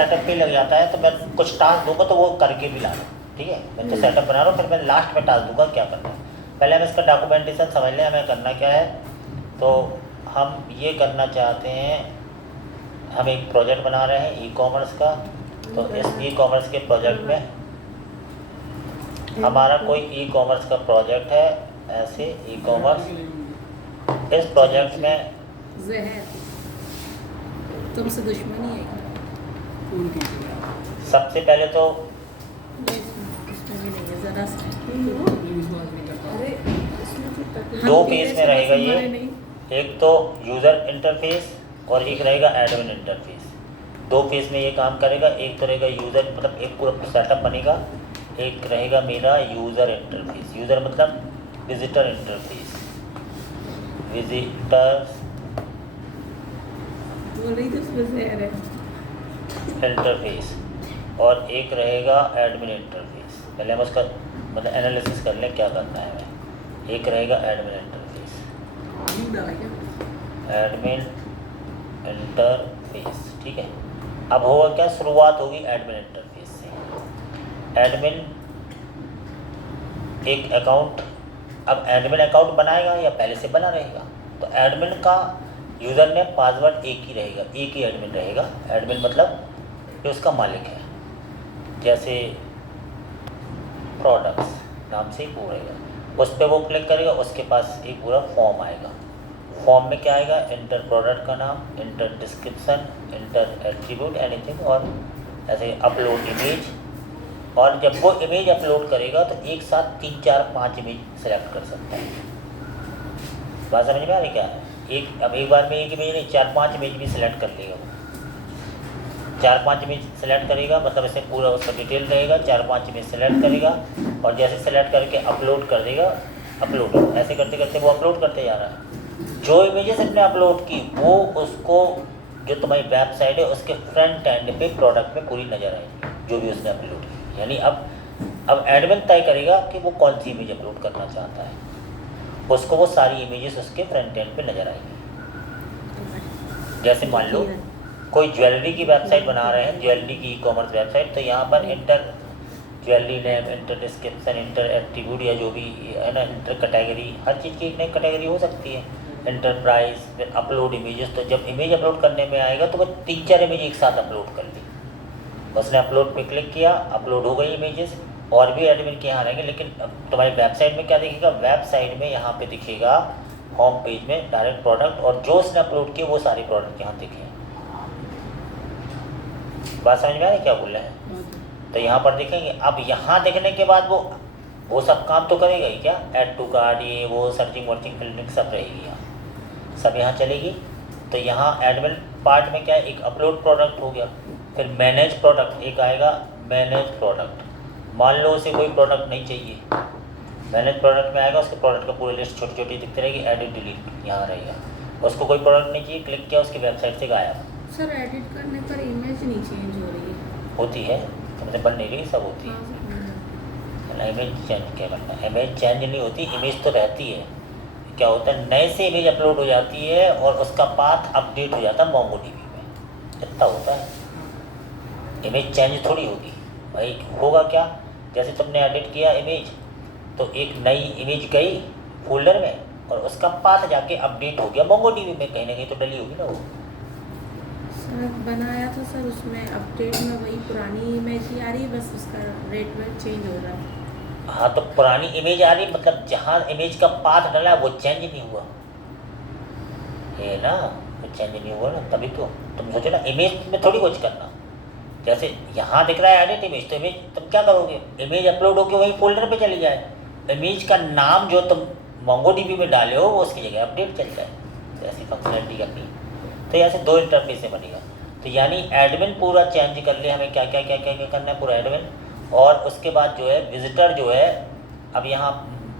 Setup पे लग जाता है तो मैं कुछ टास्क दूंगा तो वो करके भी ला रहा हूँ। ठीक है, मैं तो सेटअप बना रहा हूँ, फिर मैं लास्ट में टास्क दूंगा क्या करना है। पहले हम इसका डॉक्यूमेंटेशन समझ लें हमें करना क्या है। तो हम ये करना चाहते हैं, हम एक प्रोजेक्ट बना रहे हैं ई कॉमर्स का। तो इस ई कॉमर्स के प्रोजेक्ट में हमारा कोई ई कॉमर्स का प्रोजेक्ट है, ऐसे ई कॉमर्स। इस प्रोजेक्ट में तुमसे दुश्मनी है क्या? सबसे पहले तो दो फेस में रहेगा ये, एक तो यूज़र इंटरफेस और एक रहेगा एडमिन इंटरफेस। दो फेस में ये काम करेगा, एक तो रहेगा यूज़र मतलब एक पूरा सेटअप बनेगा, एक रहेगा मेरा यूज़र इंटरफेस। यूज़र मतलब विजिटर इंटरफेस, विजिटर इंटरफेस, और एक रहेगा एडमिन इंटरफेस। पहले हम उसका मतलब एनालिसिस कर लें क्या करना है हमें। एक रहेगा एडमिन इंटरफेस, एडमिन इंटरफेस। ठीक है, अब होगा क्या, शुरुआत होगी एडमिन इंटरफेस से। एडमिन एक अकाउंट, अब एडमिन अकाउंट बनाएगा या पहले से बना रहेगा, तो एडमिन का यूज़र नेम पासवर्ड एक ही रहेगा, एक ही एडमिन रहेगा। एडमिन मतलब जो उसका मालिक है, जैसे प्रोडक्ट्स नाम से ही वो रहेगा। उस पर वो क्लिक करेगा, उसके पास एक पूरा फॉर्म आएगा। फॉर्म में क्या आएगा, इंटर प्रोडक्ट का नाम, inter description, inter attribute anything, और ऐसे अपलोड इमेज। और जब वो इमेज अपलोड करेगा तो एक साथ 3 4 5 इमेज सेलेक्ट कर सकता है। बात समझ में आ रही क्या है? अब एक बार में एक इमेज नहीं, 4 5 इमेज भी सिलेक्ट कर लेगा। 4 5 इमेज सेलेक्ट करेगा मतलब इसमें पूरा उसका डिटेल रहेगा। 4 5 इमेज सेलेक्ट करेगा और जैसे सेलेक्ट करके अपलोड कर देगा। अपलोड ऐसे करते करते वो अपलोड करते जा रहा है। जो इमेजेस अपने अपलोड की वो उसको जो तुम्हारी वेबसाइट है उसके फ्रंट एंड पे प्रोडक्ट में पूरी नज़र आएगी, जो भी उसने अपलोड की। यानी अब एडमिन तय करेगा कि वो कौन सी इमेज अपलोड करना चाहता है, उसको वो सारी इमेजेस उसके फ्रंट एंड पे नज़र आएंगी। जैसे मान लो कोई ज्वेलरी की वेबसाइट बना रहे हैं, ज्वेलरी की ई कॉमर्स वेबसाइट, तो यहाँ पर inter jewellery name, inter description, inter attribute या जो भी है ना, इंटर कैटेगरी, हर चीज़ की एक नई कैटेगरी हो सकती है। इंटर प्राइस, फिर अपलोड इमेजेस। तो जब इमेज अपलोड करने में आएगा तो वो 3 4 इमेज एक साथ अपलोड कर दी। उसने अपलोड पे क्लिक किया, अपलोड हो गई इमेजेस। और भी एडमिन के यहाँ रहेंगे, लेकिन तुम्हारी वेबसाइट में क्या दिखेगा, वेबसाइट में यहाँ पे दिखेगा होम पेज में डायरेक्ट प्रोडक्ट, और जो उसने अपलोड किए वो सारे प्रोडक्ट यहाँ दिखे। बात समझ में आ रही क्या बोल रहे हैं? तो यहाँ पर देखेंगे। अब यहाँ देखने के बाद वो सब काम तो करेगा ही क्या, ऐड टू कार्ड, ये वो सर्चिंग वर्चिंग फिल्टरिंग सब रहेगी, यहाँ सब यहाँ चलेगी। तो यहाँ एडमिन पार्ट में क्या है, एक अपलोड प्रोडक्ट हो गया, फिर मैनेज प्रोडक्ट एक आएगा। मैनेज प्रोडक्ट, मान लो उसे कोई प्रोडक्ट नहीं चाहिए, मैनेज प्रोडक्ट में आएगा, उसके प्रोडक्ट का पूरी लिस्ट छोटी छोटी दिखती रहेगी। एडिट डिलीट यहाँ रहेगा, उसको कोई प्रोडक्ट नहीं चाहिए, क्लिक किया, उसकी वेबसाइट से गायब। सर एडिट करने पर इमेज नहीं चेंज हो रही है? होती है, तुमसे बन नहीं रही, सब होती है। इमेज चेंज क्या करना है, इमेज चेंज नहीं होती, इमेज तो रहती है। क्या होता है, नए से इमेज अपलोड हो जाती है और उसका पाथ अपडेट हो जाता है मोंगोडीबी में, इतना होता है। इमेज चेंज थोड़ी होगी भाई। होगा क्या, जैसे तुमने एडिट किया इमेज तो एक नई इमेज गई फोल्डर में और उसका पाथ जाके अपडेट हो गया मोंगोडीबी में, कहीं ना कहीं तो डली होगी ना वो। सर बनाया था सर, उसमें अपडेट में वही पुरानी इमेज ही आ रही है, बस उसका रेट वेट चेंज हो रहा है। हाँ, तो पुरानी इमेज आ रही, मतलब जहाँ इमेज का पाथ डला है वो चेंज नहीं हुआ है ना, वो चेंज नहीं हुआ ना, तभी तो तुम सोचो ना, इमेज में थोड़ी कुछ करना। जैसे यहाँ दिख रहा है एडिट इमेज, तो इमेज तुम क्या करोगे, इमेज अपलोड होकर वही फोल्डर पे चली जाए, इमेज का नाम जो तुम मोंगोडीबी में डाले हो वो उसकी जगह अपडेट चल जाए। तो ऐसी फंक्शनलिटी अपनी, तो ऐसे 2 इंटरफेस से बनेगा। तो यानी एडमिन पूरा चेंज कर ले, हमें क्या क्या क्या क्या क्या करना है पूरा एडमिन। और उसके बाद जो है विजिटर जो है, अब यहाँ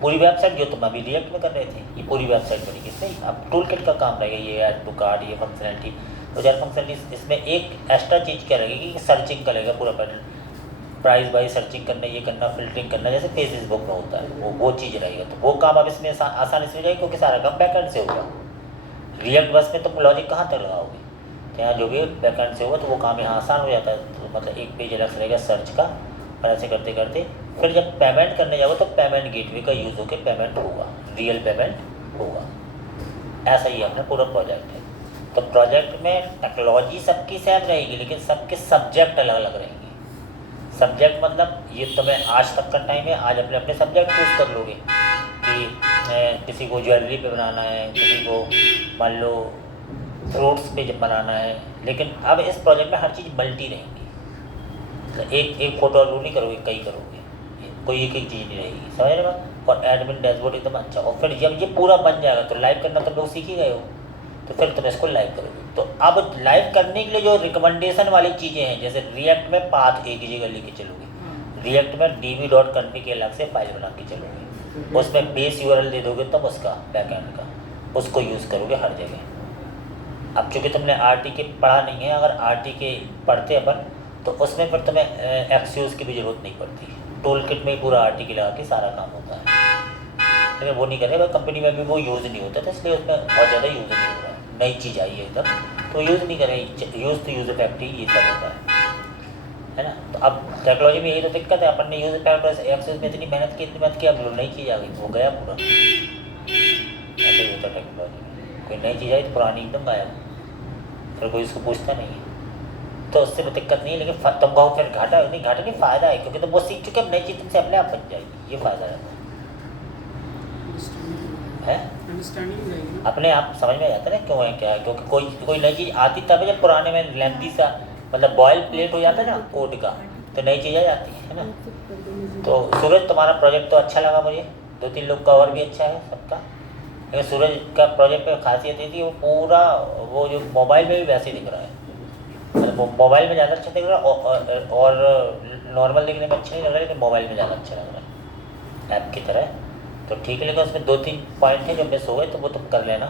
पूरी वेबसाइट जो तुम अभी रिएक्ट में कर रहे थे, ये पूरी वेबसाइट बनेगी इसमें। अब टूल किट का काम रहेगा, ये ऐड टू कार्ड, ये फंक्शनलिटी, तो यार फंक्शनलिटी। इसमें एक एक्स्ट्रा चीज़ क्या रहेगी कि सर्चिंग का रहेगा पूरा पैटर्न, प्राइस बाई सर्चिंग करना, ये करना, फिल्टरिंग करना, जैसे फेसबुक में होता है वो चीज़ रहेगा। तो वो काम अब इसमें आसानी से हो जाएगी, क्योंकि सारा काम बैकएंड से होगा। रिएक्ट बस में तुम लॉजिक कहाँ तक लगाओगे। तो यहाँ जो भी बैकएंड से होगा तो वो काम यहाँ आसान हो जाता है। तो मतलब एक पेज अलग से रहेगा सर्च का, और ऐसे करते करते फिर जब पेमेंट करने जाओगे तो पेमेंट गेटवे का यूज़ होकर पेमेंट होगा, रियल पेमेंट होगा। ऐसा ही अपना पूरा प्रोजेक्ट है। तो प्रोजेक्ट में टेक्नोलॉजी सबकी सेम रहेगी, लेकिन सबके सब्जेक्ट अलग अलग रहेंगे। सब्जेक्ट मतलब ये तुम्हें आज तक का टाइम है, आज अपने अपने सब्जेक्ट चूज़ कर लोगे कि किसी को ज्वेलरी पे बनाना है, किसी को मान लो फ्रूट्स पे जब बनाना है। लेकिन अब इस प्रोजेक्ट में हर चीज़ मल्टी रहेंगी, तो एक फोटो अपलोड नहीं करोगे, कई करोगे, कोई एक एक चीज़ नहीं रहेगी, समझ रहे हो। और एडमिन डैशबोर्ड एकदम अच्छा। और फिर जब ये पूरा बन जाएगा तो लाइव करना तुम लोग सीख ही गए हो, तो फिर तुम इसको लाइव करोगे। तो अब लाइव करने के लिए जो रिकमेंडेशन वाली चीज़ें हैं, जैसे रिएक्ट में पाथ एक ही जगह लेके चलोगे, रिएक्ट में db.conf की अलग से फाइल बना के चलोगे, उसमें बेस यूआरएल दे दोगे तुम उसका बैकएंड का, उसको यूज़ करोगे हर जगह। अब चूँकि तुमने RTK पढ़ा नहीं है, अगर RTK पढ़ते अपन तो उसमें फिर तुम्हें एक्सयूज की भी ज़रूरत नहीं पड़ती, टूल किट में ही पूरा RTK लगा के सारा काम होता है। लेकिन वो नहीं करेगा, कंपनी में भी वो यूज़ नहीं होता था, इसलिए उसमें बहुत ज़्यादा यूज़ नहीं हो रहा है। नई चीज़ आई है एकदम, तो यूज़ नहीं करें, यूज़ तो यूज़ इफेक्ट ही ये सब होता है ना। तो अब टेक्नोलॉजी में यही तो दिक्कत है, अपन ने यूज़ इफेक्ट एक्सेस में इतनी मेहनत की, अब नई चीज़ आ गई, वो गया पूरा। ऐसे ही होता है टेक्नोलॉजी में, कोई नई चीज़ आई तो पुरानी एकदम गायब, फिर कोई इसको पूछता नहीं है। तो उससे भी दिक्कत नहीं है, लेकिन तुम कहो फिर घाटा नहीं फ़ायदा है, क्योंकि तुम वो सीख चुके, अब नई चीज़ तुमसे अपने आप बन जाएगी, ये फ़ायदा रहता है। अपने आप समझ में जाता है ना क्यों है क्या है, क्योंकि कोई नई चीज़ आती तब है, जब पुराने में लेंथी सा मतलब बॉयल प्लेट हो जाता है ना कोड का, तो नई चीज़ आ जाती है ना। तो सूरज तुम्हारा प्रोजेक्ट तो अच्छा लगा मुझे, 2-3 लोग का और भी अच्छा है सबका। लेकिन सूरज का प्रोजेक्ट में खासियत ये थी, वो पूरा वो जो मोबाइल में भी वैसे ही दिख रहा है, मतलब मोबाइल में ज़्यादा अच्छा दिख रहा है, और नॉर्मल देखने में अच्छा नहीं लग रहा है, लेकिन मोबाइल में ज़्यादा अच्छा लग रहा है ऐप की तरह। तो ठीक है, लेकिन उसमें 2-3 पॉइंट हैं जो मिस हो गए, तो वो तुम कर लेना,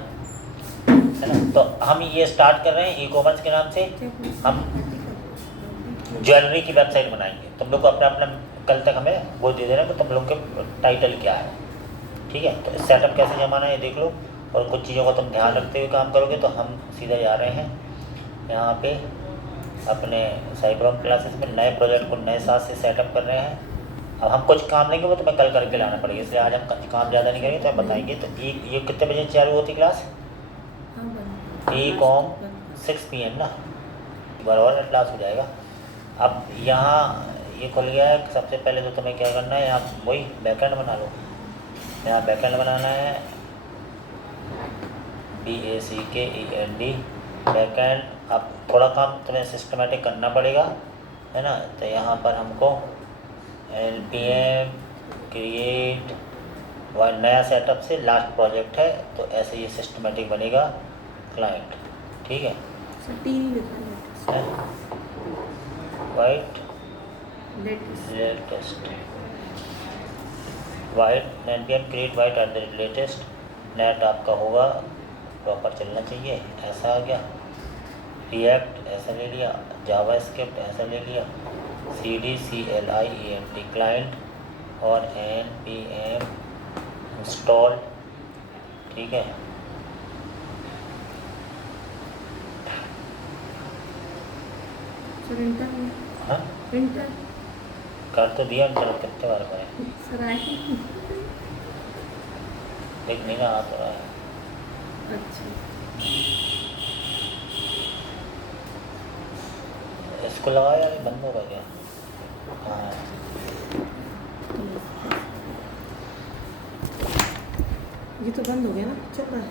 है ना। तो हम ये स्टार्ट कर रहे हैं ई-कॉमर्स के नाम से, हम ज्वेलरी की वेबसाइट बनाएंगे। तुम लोग को अपना अपना कल तक हमें वो दे देना कि तुम लोग के टाइटल क्या है, ठीक है। तो सेटअप कैसे जमाना है ये देख लो, और कुछ चीज़ों का तुम ध्यान रखते हुए काम करोगे। तो हम सीधा जा रहे हैं यहाँ पे अपने साइबरॉम क्लासेस में, नए प्रोजेक्ट को नए साथ से सेटअप कर रहे हैं। अब हम कुछ काम लेंगे, वो तुम्हें कल करके लाना पड़ेगा, इसलिए आज हम काम ज़्यादा नहीं करेंगे, तो हम बताएंगे। तो ये कितने बजे चालू होती क्लास? ई-कॉम 6 PM ना, बराबर क्लास हो जाएगा। अब यहाँ ये खुल गया है, सबसे पहले तो तुम्हें क्या करना है, यहाँ वही बैकएंड बना लो। यहाँ बैकएंड बनाना है, BACKEND बैकएंड। अब थोड़ा काम तुम्हें सिस्टमेटिक करना पड़ेगा, है ना। तो यहाँ पर हमको LPM क्रिएट नया सेटअप से लास्ट प्रोजेक्ट है, तो ऐसे ये सिस्टमेटिक बनेगा क्लाइंट, ठीक है। White latest white NPM create white @latest net आपका होगा, प्रॉपर चलना चाहिए। ऐसा आ गया, रिएक्ट ऐसा ले लिया, जावास्क्रिप्ट ऐसा ले लिया, CDCLIENT क्लाइंट, और NPM इंस्टॉल, ठीक है। हाँ कर तो दिया, इंटर कितने बार करें, देख नहीं ना आ तो रहा है। इसको लगाया यार, बंद होगा क्या? हाँ ये तो बंद हो गया ना, चल रहा है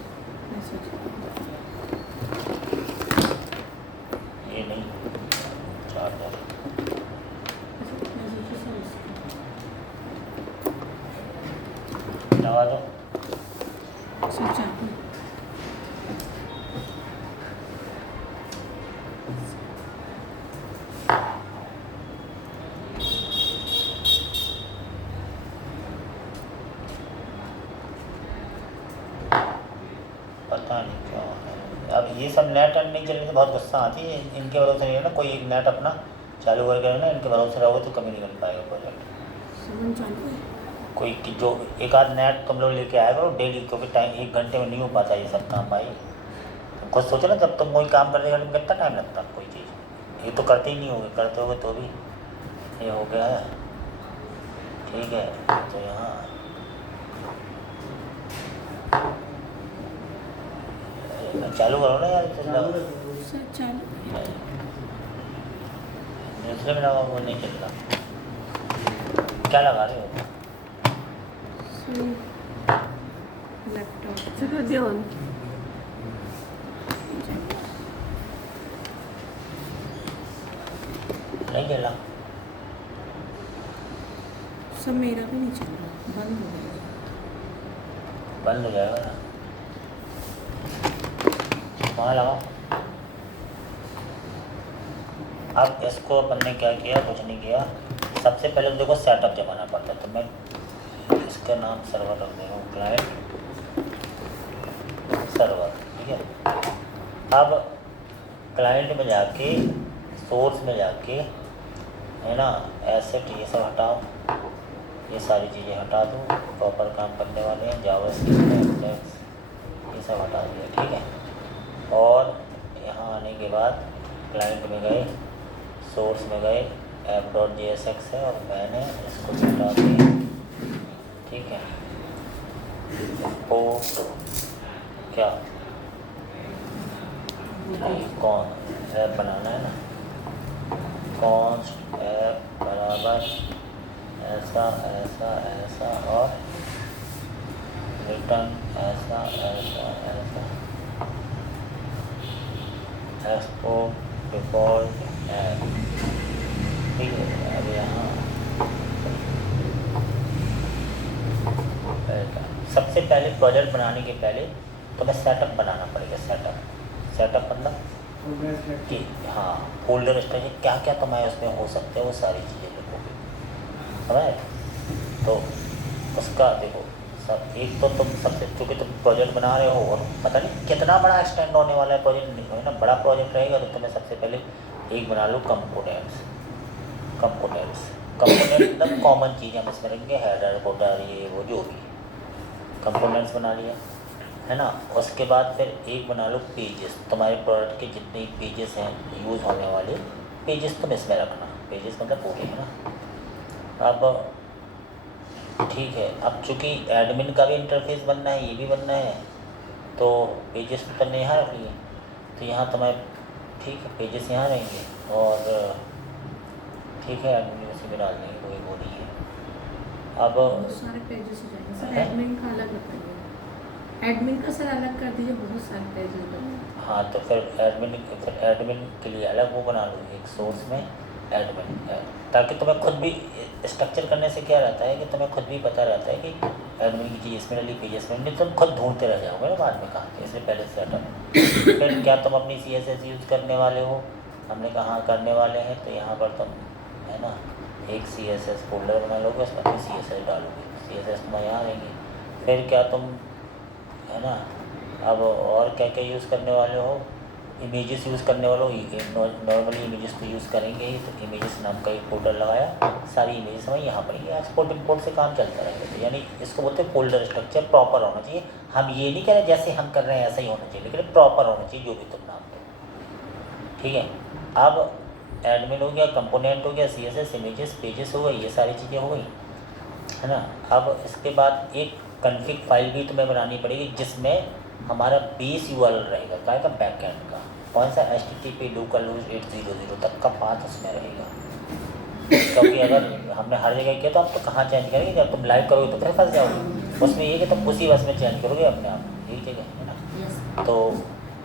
ये नहीं चार्जर लगा दो। पता नहीं क्या है, अब ये सब नेट नहीं चलने से बहुत गुस्सा आती है। इनके भरोसे नहीं है ना, कोई एक नेट अपना चालू करके रहना, इनके भरोसे रहोगे तो कभी नहीं कर पाएगा प्रोजेक्ट। कोई जो एक आध नेट तुम लोग लेके आया करो डेली, क्योंकि टाइम 1 घंटे में नहीं हो पाता ये सब काम भाई। खुद सोचो ना, जब तुम कोई काम करने का कितना टाइम लगता है कोई चीज़, ये तो करते ही नहीं होगे, करते होगे तो भी ये हो गया है। ठीक है, तो यहाँ चालू करो ना यार, सर चालू दूसरे में लगा वो नहीं चल रहा। क्या लगा रहे हो? सर लैपटॉप से कर दिया ऑन। नहीं चल रहा। सर मेरा भी नहीं चल रहा, बंद हो गया। बंद हो जाएगा ना, वहाँ लगाओ। अब इसको अपन ने क्या किया, कुछ नहीं किया। सबसे पहले तो देखो सेटअप जमाना पड़ता है, तो मैं इसका नाम सर्वर रख दे रहा हूँ, क्लाइंट सर्वर। ठीक है, अब क्लाइंट में जाके, सोर्स में जाके, है ना, एसेट ये सब हटाओ, ये सारी चीज़ें हटा दो, प्रॉपर काम करने वाले हैं, जावास्क्रिप्ट ये सब हटा दिया। ठीक है, और यहाँ आने के बाद क्लाइंट में गए, सोर्स में गए, app.jsx है और मैंने इसको हटा दिया। ठीक है, पोर्ट क्या कौन ऐप बनाना है ना, कॉन्स्ट ऐप बराबर ऐसा ऐसा ऐसा और रिटर्न ऐसा ऐसा ऐसा, एक्सपोर्ट डिफ़ॉल्ट ऐप। ठीक है, अब यहाँ सबसे पहले प्रोजेक्ट बनाने के पहले तो मैं सेटअप बनाना पड़ेगा। सेटअप मतलब कि हाँ, फोल्डर स्ट्रक्चर क्या क्या तुम्हारे उसमें हो सकते हैं, वो सारी चीज़ें लिखोगे, समझ। तो उसका देखो सब, एक तो तुम सबसे, चूँकि तुम प्रोजेक्ट बना रहे हो और पता नहीं कितना बड़ा एक्सटेंड होने वाला है प्रोजेक्ट, है ना, बड़ा प्रोजेक्ट रहेगा तो तुम्हें सबसे पहले एक बना लो कंपोनेंट्स मतलब कॉमन चीज़ें हम इसमें रखेंगे, हेडर फुटर ये वो जो भी कंपोनेंट्स बना लिया, है ना। उसके बाद फिर एक बना लो पेजेस, तुम्हारे प्रोडक्ट के जितने पेजेस हैं यूज़ होने वाले पेजेस तुम इसमें रखना, पेजेस मतलब पूरे, है ना। अब ठीक है, अब चूँकि एडमिन का भी इंटरफेस बनना है, ये भी बनना है, तो पेजेस तो तुमने यहाँ रख लिए, तो यहाँ तुम्हारे ठीक है पेजेस यहाँ रहेंगे और ठीक है एडमिन उसी में डाल देंगे, कोई वो नहीं है। अब बहुत सारे पेजेस हो जाएंगे सर, एडमिन का अलग बताइए, एडमिन का सर अलग कर दीजिए, बहुत सारे पेजेस बने। हाँ, तो फिर एडमिन के लिए अलग वो बना लो, एक सोर्स में एडमिन, ताकि तुम्हें खुद भी स्ट्रक्चर करने से क्या रहता है कि तुम्हें खुद भी पता रहता है कि एडमिन की चीज़ इसमें डली, पेजेस में नहीं, तुम खुद ढूंढते रह जाओगे ना बाद में कहाँ से, इसलिए पहले सेटअप। फिर क्या तुम अपनी CSS यूज़ करने वाले हो, हमने कहा हाँ करने वाले हैं, तो यहाँ पर तुम, है ना, एक CSS फोल्डर बना लोगे, उसमें अपनी CSS डालोगे, CSS तुम्हारे यहाँ रहेंगे। फिर क्या तुम, है ना, अब और क्या क्या यूज़ करने वाले हो, इमेजेस यूज़ करने वाले हो, नॉर्मली इमेजेस तो यूज़ करेंगे ही, तो इमेजेस नाम का एक फोल्डर लगाया, सारी इमेजेस हमें यहाँ पर ही एक्सपोर्ट इंपोर्ट से काम चलता रहेगा। तो यानी इसको बोलते हैं फोल्डर स्ट्रक्चर प्रॉपर होना चाहिए। हम ये नहीं कह रहे जैसे हम कर रहे हैं ऐसा ही होना चाहिए, लेकिन प्रॉपर होना चाहिए जो भी तुम नाम दो। ठीक है, अब एडमिन हो गया, कंपोनेंट हो गया, CSS, इमेजेस, पेजेस हो गई, ये सारी चीज़ें हो गई, है ना। अब इसके बाद एक कॉन्फ़िग फाइल भी तुम्हें बनानी पड़ेगी, जिसमें हमारा बेस URL रहेगा, क्या का बैकएंड का, कौन सा HTTP localhost 800 तक का पाथ उसमें रहेगा। क्योंकि अगर हमने हर जगह किया तो आप तो कहाँ चेंज करेंगे, जब तुम लाइव करोगे तो फिर फंस जाओगे। उसमें ये कि तुम उसी बस में चेंज करोगे अपने आप, ठीक है ना। तो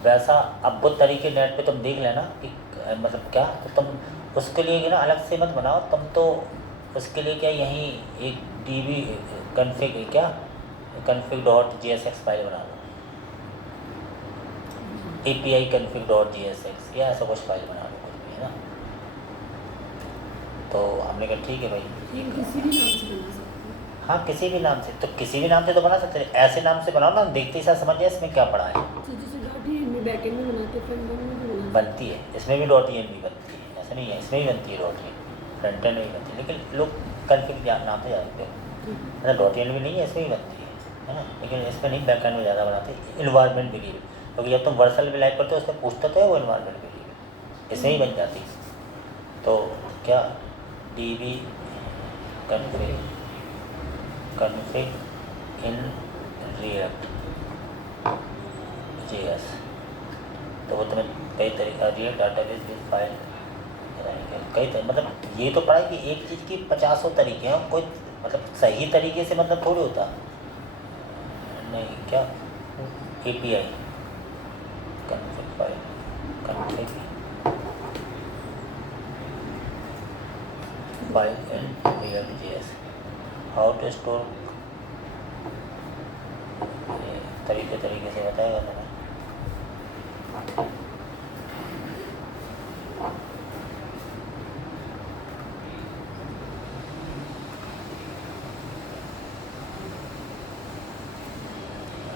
वैसा अब वो तरीके नेट पे तुम देख लेना कि मतलब क्या, तो तुम उसके लिए ना अलग से मत बनाओ तुम, तो उसके लिए क्या यहीं एक DB config.jsx फाइल बना लो, API config.jsx या ऐसा कुछ फाइल बना लो, कुछ भी, है ना। तो हमने कहा ठीक है भाई, ये किसी भी नाम से बना सकते हैं। हाँ किसी भी नाम से, तो किसी भी नाम से तो बना सकते हैं, ऐसे नाम से बनाओ ना, देखते ही साथ समझ जाए इसमें क्या पड़ा है। तो जैसे .env बैकएंड में बनाते, फ्रंट एंड में भी बनाते। बनती है, इसमें भी .env बनती है, ऐसा नहीं है, इसमें भी बनती है .env, फ्रंट एंड में भी बनती है, लेकिन लोग कन्फिग नाम से जानते हो, मतलब .env नहीं है, इसमें भी बनती है ना, लेकिन इसमें नहीं, बैकएंड में ज़्यादा बनाते हैं, इन्वायरमेंट वेरिएबल। क्योंकि जब तुम वर्सल भी लाइक करते हो उसमें पूछता तो है वो इन्वायरमेंट वेरिएबल, इसमें ही बन जाती। तो क्या db config इन react js, तो वो तुम्हें कई तरीका रिएक्ट डाटाबेस विद फाइल कई मतलब ये तो पढ़ा है कि एक चीज़ की 50 तरीके हैं, कोई मतलब सही तरीके से मतलब थोड़ी होता नहीं। क्या API config file config file in react js, how to store, तरीके से बताएगा तुम्हें।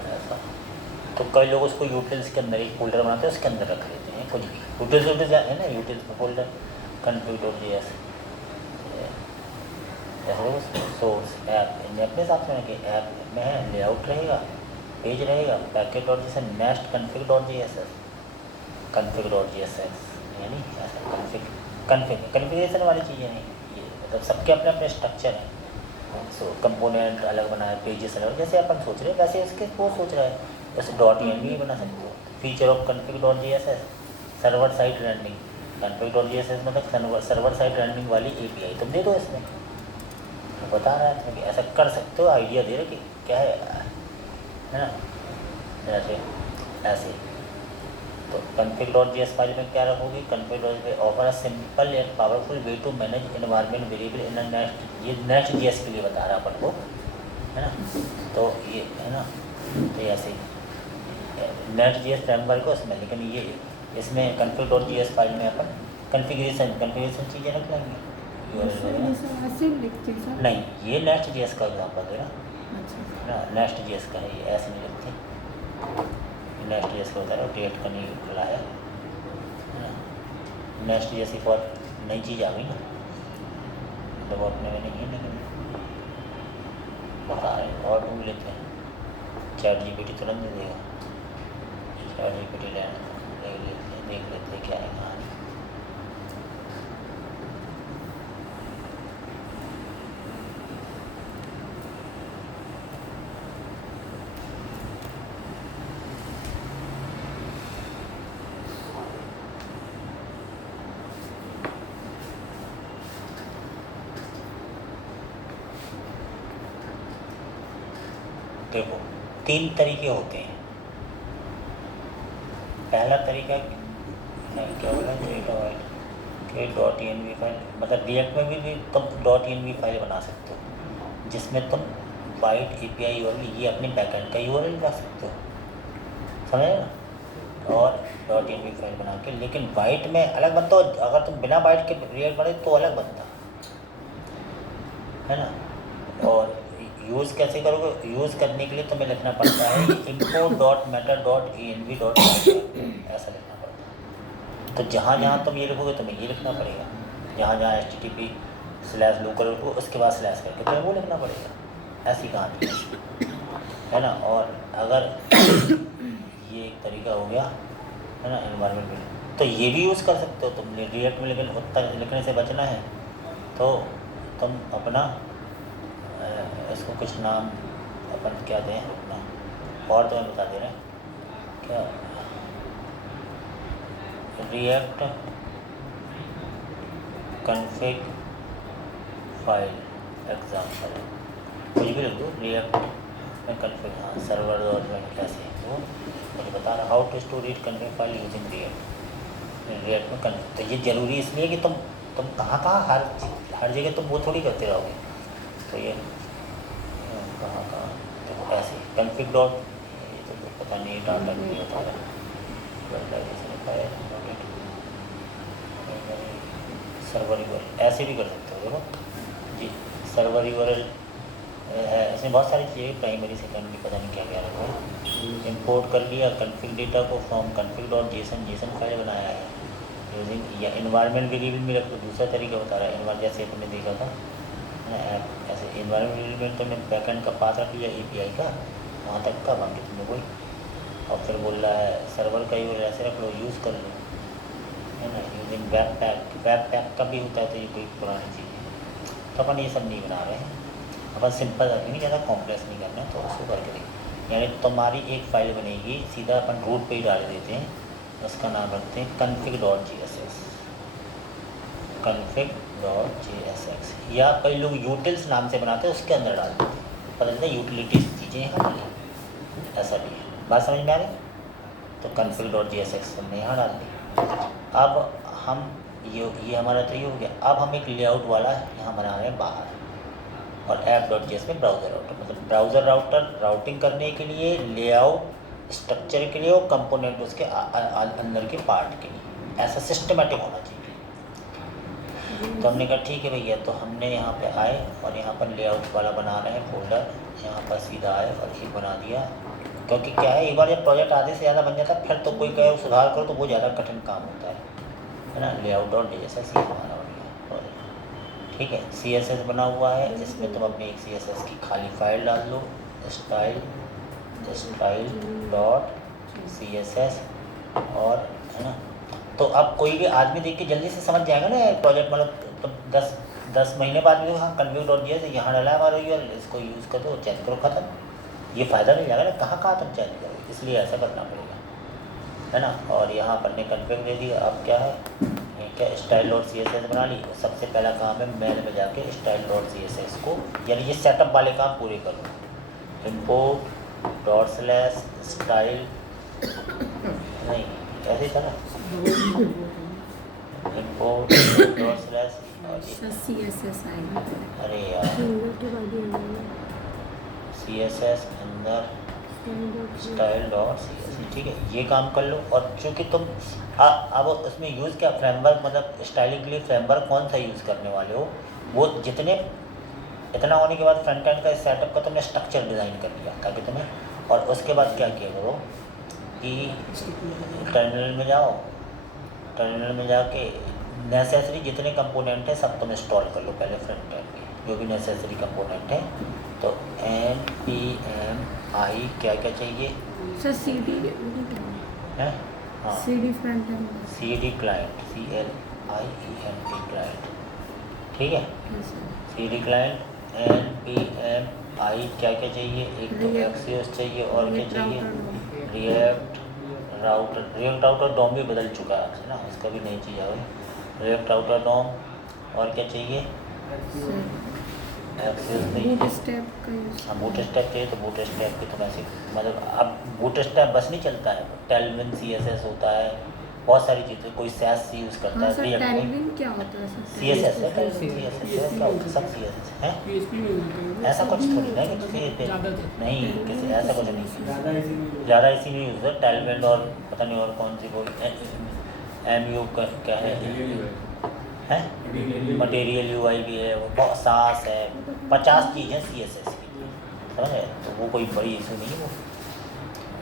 ऐसा तो कई लोग उसको यूटिल्स के अंदर एक फोल्डर बनाते हैं, उसके अंदर रख लेते हैं कुछ भी यूटिल्स है ना, यूटिल्स का फोल्डर config.js, सोर्स ऐप इनमें अपने हिसाब से कि ऐप में है, लेआउट रहेगा, पेज रहेगा, पैकेट डॉट जैसे नेक्स्ट config.js यानी ऐसा कन्फिगरेशन वाली चीज़ें नहीं, ये मतलब सबके अपने अपने स्ट्रक्चर हैं। सो कंपोनेंट अलग बनाए, पेजेस अलग, जैसे अपन सोच रहे हैं वैसे इसके वो सोच रहा है, जैसे .env बना सकते हो। Feature of config.js server side rendering, config.js मतलब सर्वर साइड रेंडरिंग वाली API तुम दे दो इसमें, तो बता रहा है कि ऐसा कर सकते हो, आइडिया दे रहे कि क्या है ना, जैसे ऐसे। तो config.js फाइल में क्या रखोगे, config.js offer a simple and powerful way to manage environment variable in next, ये Next.js के लिए बता रहा अपन को, है ना। तो ये है ना, तो ऐसे Next.js फ्रेमवर्क है उसमें, लेकिन ये इसमें config.js फाइल में अपन कन्फिगरेशन चीज़ें रख लेंगे। ऐसे लिखते हैं सर? नहीं, ये Next.js का एग्जाम्पल है ना, अच्छा ना Next.js का है, ये ऐसे नहीं लिखते। Next.js का होता है, क्रिएट करने खुला है ना। Next.js एक और नई चीज़ आ गई ना, मतलब वो अपने में नहीं है, लेकिन बता रहे हैं और ढूंढ लेते हैं। ChatGPT तुरंत दे देगा, ChatGPT देख लेते क्या है कहानी। देखो 3 तरीके होते हैं। पहला तरीका नहीं, क्या बोला, .env फाइल, मतलब रिएक्ट में भी तुम .env फाइल बना सकते हो, जिसमें तुम वाइट API URL, ये अपनी बैकएंड का URL बना सकते हो, समझे ना। और .env फाइल बना के, लेकिन वाइट में अलग बनता हो, अगर तुम बिना वाइट के रिएक्ट बने तो अलग बनता है ना। और यूज़ कैसे करोगे, यूज़ करने के लिए तुम्हें लिखना पड़ता है import.meta.env. ऐसा लिखना पड़ता है। तो जहाँ जहाँ तुम ये लिखोगे तुम्हें ये लिखना पड़ेगा, जहाँ जहाँ http/local लिखो उसके बाद स्लैश करके तुम्हें वो लिखना पड़ेगा, ऐसी कहानी है ना। और अगर ये एक तरीका हो गया है ना इन्वायरमेंट में, तो ये भी यूज़ कर सकते हो तुम रिएक्ट में, लेकिन उत्तर लिखने से बचना है तो तुम अपना इसको कुछ नाम अपन क्या दें अपना, और तो मैं बता दे रहे हैं क्या, रिएक्ट config फाइल एग्जाम्पल, कुछ भी लिख दो, रिएक्ट में config, हाँ सर्वर और कैसे वो मुझे बता रहा, how to store it config file using react में config। तो ये ज़रूरी इसलिए कि तुम कहाँ हर जगह तुम वो थोड़ी करते रहोगे, तो ये कहाँ तो ऐसे config डॉट, ये तो पता नहीं डाटा नहीं होता है, सर्वर URL ऐसे भी कर सकते हो, देखो जी सर्वर URL है, इसमें बहुत सारी चीज़ें, प्राइमरी सेकेंडरी पता नहीं क्या क्या रखा है। इंपोर्ट कर लिया config डेटा को फ्रॉम config.json फाइल बनाया है यूजिंग, या इन्वायरमेंट वेरिएबल में रखो, दूसरा तरीका बता रहा है इन्वायर, जैसे तुमने देखा था ऐप, ऐसे इन्वायरमेंट वेरिएबल तुमने बैकएंड का पाथ रख लिया API का, वहाँ तक का, बाकी तुमने कोई और फिर बोल रहा है सर्वर का यूज ऐसे रख लो, यूज़ कर लो, है ना। यूजिंग वेब पैक का भी होता है, तो ये कोई पुरानी चीज़ है। तो अपन ये सब नहीं बना रहे हैं, अपन सिंपल रखेंगे, ज़्यादा कॉम्प्लेक्स नहीं करना, तो उसको करके देखें। यानी तुम्हारी एक फ़ाइल बनेगी, सीधा अपन रूट पे ही डाल देते हैं, उसका नाम रखते हैं config.jsx, config.jsx, या कई लोग यूटिल्स नाम से बनाते हैं, उसके अंदर डाल देते हैं, पता चलता है यूटिलिटीज चीज़ें हैं हमारी, ऐसा भी है। बात समझ में आ रही? तो config.jsx हमने यहाँ डाल दी। अब हम ये हमारा तो ये हो गया। अब हम एक लेआउट वाला यहाँ बना रहे हैं बाहर, और app.js में ब्राउज़र राउटर, मतलब ब्राउज़र राउटर राउटिंग करने के लिए, लेआउट स्ट्रक्चर के लिए, और कंपोनेंट उसके अंदर के पार्ट के लिए, ऐसा सिस्टमेटिक होना चाहिए। तो हमने कहा ठीक है भैया, तो हमने यहाँ पे आए और यहाँ पर लेआउट वाला बना रहे हैं फोल्डर, यहाँ पर सीधा आए और एक बना दिया। क्योंकि क्या है, एक बार जब प्रोजेक्ट आधे से ज़्यादा बन जाता है, फिर तो कोई कहे सुधार करो तो वो ज़्यादा कठिन काम होता है ना। layout.js ये हमारा बन गया प्रोजेक्ट, ठीक है। CSS बना हुआ है, इसमें तुम अपनी एक CSS की खाली फाइल डाल दो, style.css, और है ना। तो अब कोई भी आदमी देख के जल्दी से समझ जाएगा ना प्रोजेक्ट, मतलब तुम 10 महीने बाद भी हाँ config.js यहाँ डाला है हमारा URL, इसको यूज़ कर दो, चेंज करो, ख़त्म। ये फ़ायदा मिल जाएगा ना, कहाँ तुम चेंज करोगे, इसलिए ऐसा करना पड़ेगा, है ना। और यहाँ पर ने कन्फिग दे दिया। अब क्या है, ये क्या style.css बना ली। सबसे पहला काम है मेल में जाके style.css को, यानी ये सेटअप वाले काम पूरे करो। import./style नहीं, ऐसे ही था ना, import./ CSS आएगा। अरे यार, सिंगल के बाद ही आएगा CSS अंदर style.css, ठीक है, ये काम कर लो। और चूँकि तुम अब उसमें यूज़ क्या, फ्रेमवर्क, मतलब स्टाइलिंग के लिए फ्रेमवर्क कौन सा यूज़ करने वाले हो, वो इतना होने के बाद फ्रंट एंड का सेटअप का तुमने स्ट्रक्चर डिज़ाइन कर लिया ताकि तुम्हें, और उसके बाद क्या किया करो कि टर्मिनल में जाओ, टर्मिनल में जाके नेसेसरी जितने कंपोनेंट हैं सब तुम इंस्टॉल कर लो पहले, फ्रंट एंड के जो भी नेसेसरी कंपोनेंट है। तो npm i क्या चाहिए सर CD है, हाँ, CD front end, CD client, CLIENT client, ठीक है, CD क्लाइंट। npm i क्या चाहिए, एक तो Axios चाहिए, और क्या चाहिए, रिएक्ट राउटर डोम भी बदल चुका है आपसे ना, इसका भी नई चीज़ आ गई, रिएक्ट राउटर डोम। और क्या चाहिए, Axios नहीं, बूटस्ट्रैप का यूज़। हाँ बूटस्ट्रैप चाहिए, तो बूटस्ट्रैप की तो ऐसे, मतलब अब बूटस्ट्रैप बस नहीं चलता है, टेलविन CSS होता है, बहुत सारी चीज़ें, कोई सैस यूज़ करता हाँ है, सर, React में टेलविन क्या होता है सर? CSS है, टेलविन CSS है, क्या होता है, सब CSS है। ऐसा कुछ थोड़ी ना कि किसी नहीं, किसी ऐसा कुछ नहीं, ज़्यादा इसी में यूज़ है टेलविन, और पता नहीं और कौन सी कोई MU क्या है मटेरियल UI भी है, वो बहुत सास है, 50 चीज़ें CSS की, समझ रहे। तो वो कोई बड़ी इशू नहीं है, वो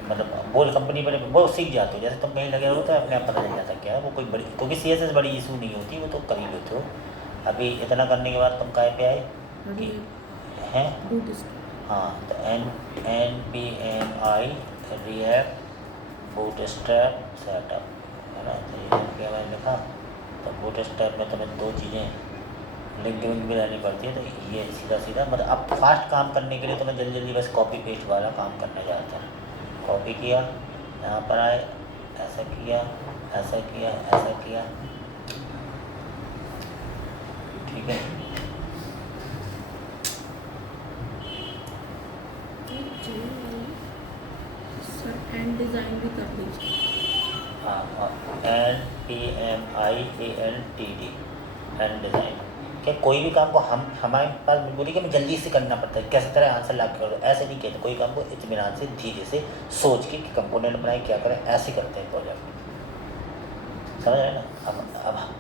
मतलब वो कंपनी पर वो सीख जाते हो, जैसे तुम कहीं लगे हो तो अपने आप पता चल जाता क्या है, वो कोई बड़ी, क्योंकि CSS बड़ी इशू नहीं होती, वो तो कर ही लेते हो। अभी इतना करने के बाद तुम काय पे आए कि हैं, हाँ, तो npm i react bootstrap setup, है ना। तो ये npm i लिखा, तो बूटस्ट्रैप में तुम्हें दो चीज़ें लिंक भी रहनी पड़ती है। तो ये सीधा मतलब अब फास्ट काम करने के लिए तुम्हें जल्दी बस कॉपी पेस्ट वाला काम करने जाता है। कॉपी किया, यहाँ पर आए, ऐसा किया, ऐसा किया, ऐसा किया, ठीक है। सर एंड डिज़ाइन भी कर लीजिए। हाँ, npm i एंड डिज़ाइन, क्या कोई भी काम को हमारे पास बोली कि हमें जल्दी से करना पड़ता है, कैसे तरह आंसर ला करो, ऐसे नहीं कहते। कोई काम को इत्मीनान से धीरे से सोच के कि कंपोनेंट बनाए क्या करें, ऐसे करते हैं प्रोजेक्ट, समझ रहे हैं ना।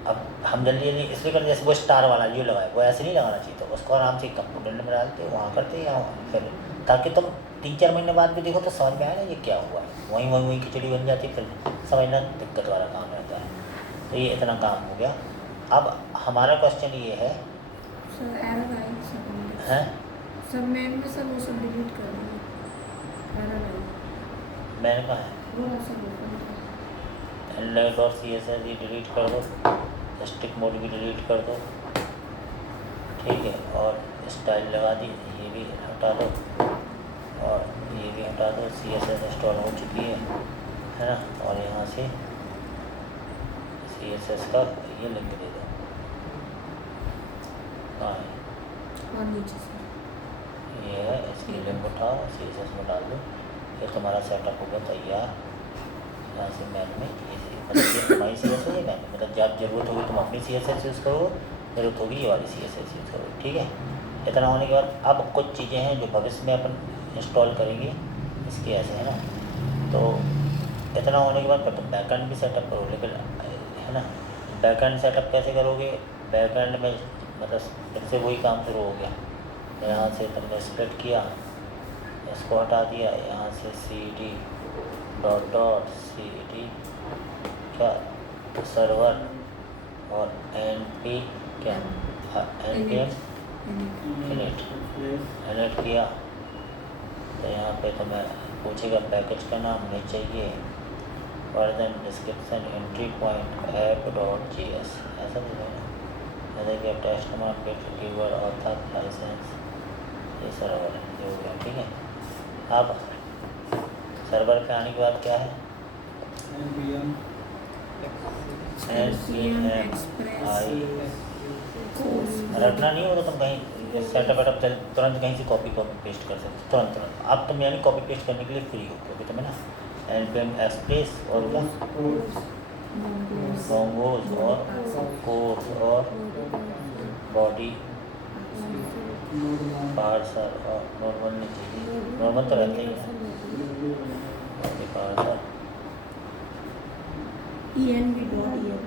अब हम जल्दी इसलिए करते, जैसे वो स्टार वाला जो लगाए वो ऐसे नहीं लगाना चाहिए, तो उसको आराम से कंपोनेंट में डालते वहाँ करते या फिर, ताकि तुम 3-4 महीने बाद भी देखो तो समझ में आए ना ये क्या हुआ है, वहीं खिचड़ी बन जाती, फिर समझना दिक्कत वाला काम रहता है। तो ये इतना काम हो गया। अब हमारा क्वेश्चन ये है सर एरर आई सब हैं, सब मैम ने सब वो सब डिलीट कर दिया, एरर आई। मैंने कहा है वो सब ओपन कर। inlet और CSS ये डिलीट कर दो, स्टिक मोड भी डिलीट कर दो, ठीक है। और स्टाइल लगा दी, ये भी हटा दो और ये भी हटा दो। CSS इंस्टॉल हो चुकी है ना। और यहाँ से CSS का ये लिंक दे दो। हाँ और नीचे से ये है, इसकी लिंक उठाओ, CSS में डाल दो। ये तुम्हारा सेटअप हो गया तैयार। यहाँ से मैन में ये मतलब ये तुम्हारी CSS है, मैन मतलब जब ज़रूरत होगी तुम अपनी CSS यूज़ करो, ज़रूरत होगी ये वाली CSS यूज़ करो, ठीक है। इतना होने के बाद अब कुछ चीज़ें हैं जो भविष्य में अपन इंस्टॉल करेंगे इसके, ऐसे है ना। तो इतना होने के बाद तुम बैकएंड भी सेटअप करो, लेकिन है ना। बैकएंड सेटअप कैसे करोगे? बैकएंड में मतलब फिर से वही काम शुरू हो गया। यहाँ से तुमने स्प्लिट किया, इसको हटा दिया, यहाँ से CD .CD क्या सर्वर और NP क्या npm init किया। तो यहाँ पे तुम्हें पूछेगा पैकेज का नाम नहीं चाहिए, version, description, entry point, app.js ऐसा मिलेगा। जैसे कि टेस्ट में अपडेट कीवर्ड ऑथर लाइसेंस, ये सर्वर ये हो गया, ठीक है। अब सर्वर पे आने के बाद क्या है? npm express course रटना नहीं हो तो तुम कहीं सेटअप वेटअप तुरंत कहीं से कॉपी पेस्ट कर सकते तुरंत। अब तुम यानी कॉपी पेस्ट करने के लिए फ्री हो, क्योंकि तुम्हें ना npm express और मोंगोज और कोर्स और बॉडी पार्सर और नॉर्मल नहीं चाहिए, नॉर्मल तो रहते ही है। बॉडी पार्सर env.exe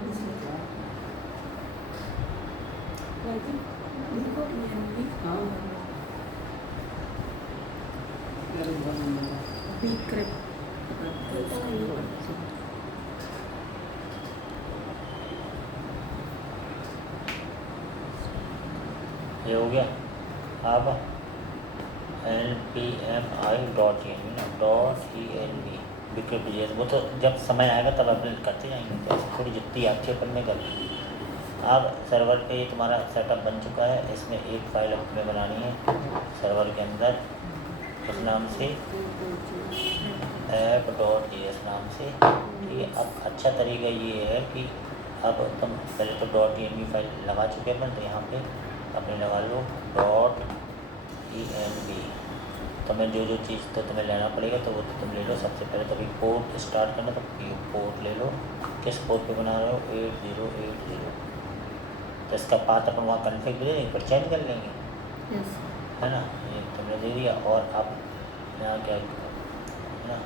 bcrypt ये हो गया। अब npmi.env विक्रिप्ट JS वो तो जब समय आएगा तब अपडेट करते जाएंगे, तो ऐसे थोड़ी जितनी अच्छी अपन में कर। अब सर्वर पे तुम्हारा सेटअप बन चुका है। इसमें एक फाइल तुम्हें बनानी है सर्वर के अंदर, इस नाम से app.js नाम से, ठीक है। अब अच्छा तरीका ये है कि अब तुम पहले तो .env फाइल लगा चुके हैं, तो यहाँ पे अपने लगा लो .env। तुम्हें जो चीज़ तो तुम्हें लेना पड़ेगा तो वो तो तुम ले लो। सबसे पहले तो अभी पोर्ट स्टार्ट करना, तो पोर्ट ले लो। किस पोर्ट पे बना रहे हो? 8080। तो इसका पाथ अपन वहाँ कन्फिग दे देंगे, फिर चेंज कर लेंगे, है ना। ये तुमने दे दिया। और अब यहाँ क्या है ना,